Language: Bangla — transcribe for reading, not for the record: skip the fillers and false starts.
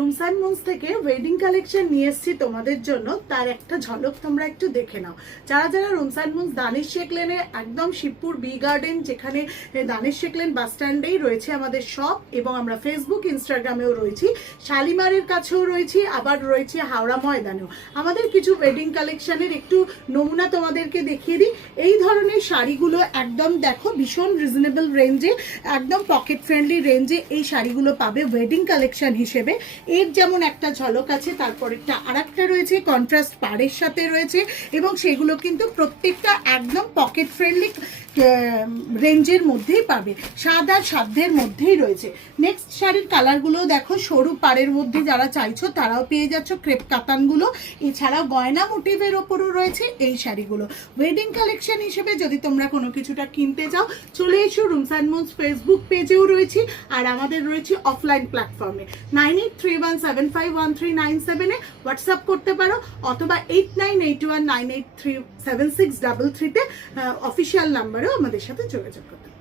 রুমস অ্যান্ড মুনস থেকে ওয়েডিং কালেকশন নিয়ে এসেছি তোমাদের জন্য, তার একটা ঝলক তোমরা একটু দেখে নাও। যারা যারা rooms and moons Danish Sheikh লেনে একদম শিবপুর বি গার্ডেন, যেখানে দানিশ শেখ লেন বাস স্ট্যান্ডেই রয়েছে আমাদের শপ, এবং আমরা ফেসবুক ইনস্টাগ্রামেও রয়েছি, শালিমারের কাছেও রয়েছি, আবার রয়েছে হাওড়া ময়দানেও। আমাদের কিছু ওয়েডিং কালেকশনের একটু নমুনা তোমাদেরকে দেখিয়ে দিই। এই ধরনের শাড়িগুলো একদম দেখো ভীষণ রিজনেবল রেঞ্জে, একদম পকেট ফ্রেন্ডলি রেঞ্জে এই শাড়িগুলো পাবে ওয়েডিং কালেকশন হিসেবে। এর যেমন একটা ঝলক আছে, তারপরেরটা আরেকটা রয়েছে কন্ট্রাস্ট পাড়ের সাথে রয়েছে, এবং সেগুলো কিন্তু প্রত্যেকটা একদম পকেট ফ্রেন্ডলি রেঞ্জের মধ্যেই পাবে, সাদা সাধ্যের মধ্যেই রয়েছে। নেক্সট শাড়ির কালারগুলো দেখো, সরু পাড়ের মধ্যে যারা চাইছো তারাও পেয়ে যাচ্ছ ক্রেপ কাতানগুলো। এছাড়াও গয়না মোটিভের ওপরও রয়েছে এই শাড়িগুলো। ওয়েডিং কালেকশন হিসেবে যদি তোমরা কোনো কিছুটা কিনতে চাও, চলে এসো রুমস অ্যান্ড মুনস ফেসবুক পেজেও রয়েছি, আর আমাদের রয়েছে অফলাইন প্ল্যাটফর্মে। 9831751397 হোয়াটসঅ্যাপ করতে পারো, অথবা 8981983763 তে অফিসিয়াল নাম্বারেও আমাদের সাথে যোগাযোগ করতে পারো।